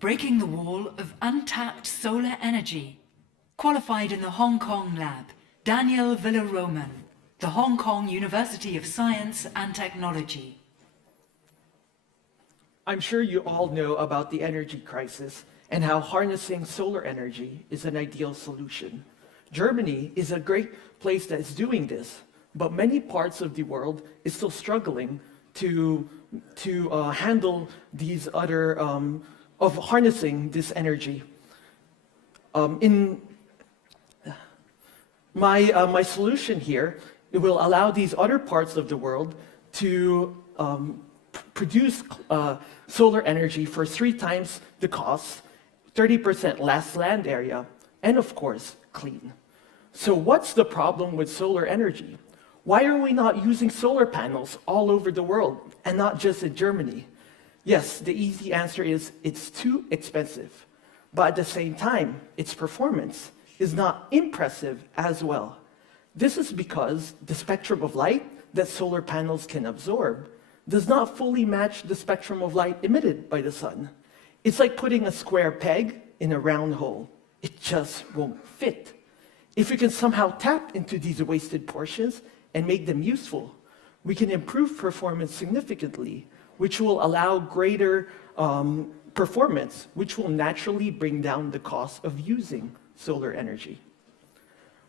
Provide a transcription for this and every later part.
Breaking the wall of untapped solar energy. Qualified in the Hong Kong lab, Daniel Villaroman, the Hong Kong University of Science and Technology. I'm sure you all know about the energy crisis and how harnessing solar energy is an ideal solution. Germany is a great place that's doing this, but many parts of the world is still struggling to handle these other of harnessing this energy. My solution here, it will allow these other parts of the world to produce solar energy for 3 times the cost, 30% less land area, and of course, clean. So what's the problem with solar energy? Why are we not using solar panels all over the world and not just in Germany? Yes, the easy answer is it's too expensive. But at the same time, its performance is not impressive as well. This is because the spectrum of light that solar panels can absorb does not fully match the spectrum of light emitted by the sun. It's like putting a square peg in a round hole. It just won't fit. If we can somehow tap into these wasted portions and make them useful, we can improve performance significantly, which will allow greater performance, which will naturally bring down the cost of using solar energy.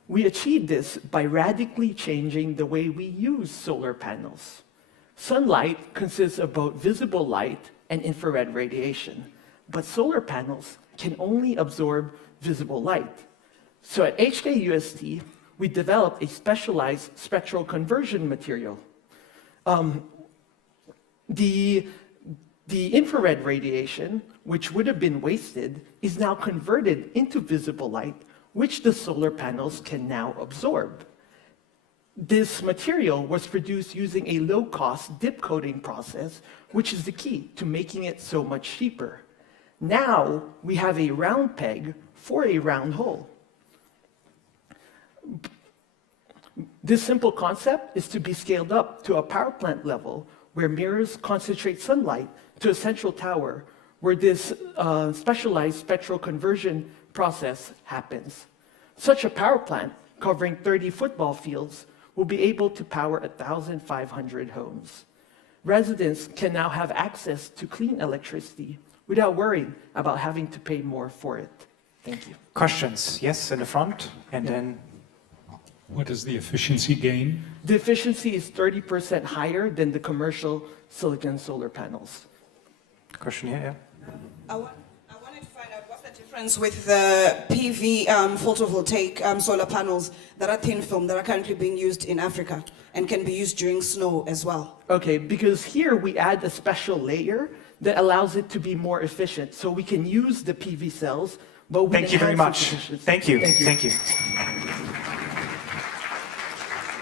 We achieve this by radically changing the way we use solar panels. Sunlight consists of both visible light and infrared radiation, but solar panels can only absorb visible light. So at HKUST, we developed a specialized spectral conversion material. The infrared radiation, which would have been wasted, is now converted into visible light, which the solar panels can now absorb. This material was produced using a low-cost dip coating process, which is the key to making it so much cheaper. Now we have a round peg for a round hole. This simple concept is to be scaled up to a power plant level where mirrors concentrate sunlight to a central tower where this specialized spectral conversion process happens. Such a power plant covering 30 football fields will be able to power 1,500 homes. Residents can now have access to clean electricity without worrying about having to pay more for it. Thank you. Questions? Yes, in the front, and then... What is the efficiency gain? The efficiency is 30% higher than the commercial silicon solar panels. Question here, yeah. I wanted to find out what's the difference with the PV photovoltaic solar panels that are thin film that are currently being used in Africa and can be used during snow as well. Okay, because here we add a special layer that allows it to be more efficient. So we can use the PV cells, but we Thank you very much. efficiency. Thank you. Thank you. Thank you.